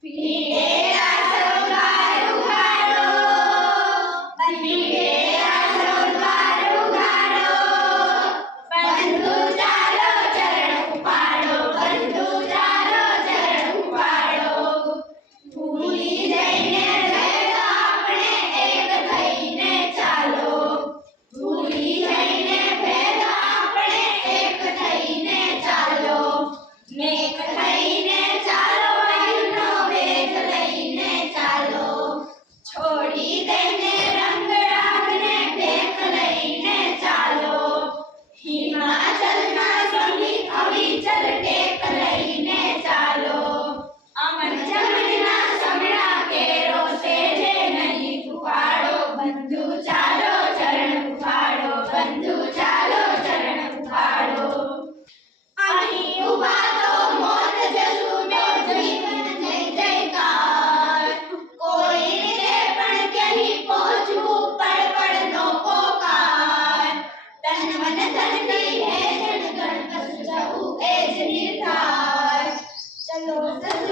Primeiro. चलना संगीत अभी चलते Thank you.